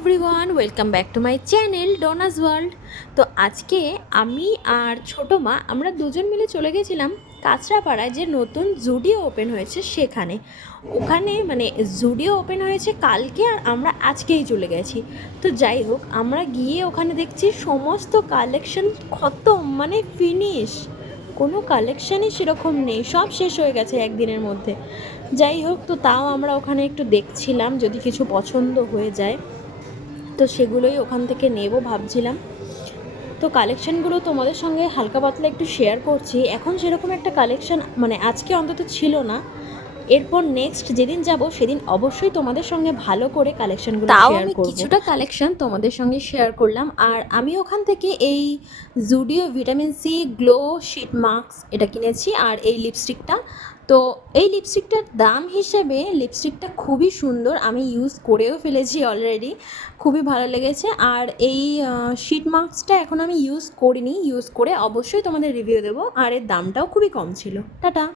Everyone, welcome back to my channel ডোনাস world. তো আজকে আমি আর ছোটো মা আমরা দুজন মিলে চলে গেছিলাম কাঁচরাপাড়ায়, যে নতুন জুডিও ওপেন হয়েছে সেখানে। ওখানে মানে জুডিও ওপেন হয়েছে কালকে, আর আমরা আজকেই চলে গেছি। তো যাই হোক, আমরা গিয়ে ওখানে দেখছি সমস্ত কালেকশন খতম, মানে ফিনিশ, কোনো কালেকশানই সেরকম নেই, সব শেষ হয়ে গেছে একদিনের মধ্যে। যাই হোক, তো তাও আমরা ওখানে একটু দেখছিলাম যদি কিছু পছন্দ হয়ে যায় তো সেগুলোই ওখান থেকে নেব ভাবছিলাম। তো কালেকশানগুলো তোমাদের সঙ্গে হালকা পাতলা একটু শেয়ার করছি। এখন সেরকম একটা কালেকশান মানে আজকে অন্তত ছিল না। এরপর নেক্সট যেদিন যাব সেদিন অবশ্যই তোমাদের সঙ্গে ভালো করে কালেকশানগুলো শেয়ার করব। কিছুটা কালেকশান তোমাদের সঙ্গে শেয়ার করলাম। আর আমি ওখান থেকে এই Judio vitamin C glow sheet mask এটা কিনেছি, আর এই লিপস্টিকটা। তো এই লিপস্টিকটার দাম হিসেবে লিপস্টিকটা খুবই সুন্দর, আমি ইউজ করেও ফেলেছি অলরেডি, খুবই ভালো লেগেছে। আর এই শিট মাস্কটা এখন আমি ইউজ করিনি, ইউজ করে অবশ্যই তোমাদের রিভিউ দেবো। আর এর দামটাও খুবই কম ছিল। টাটা।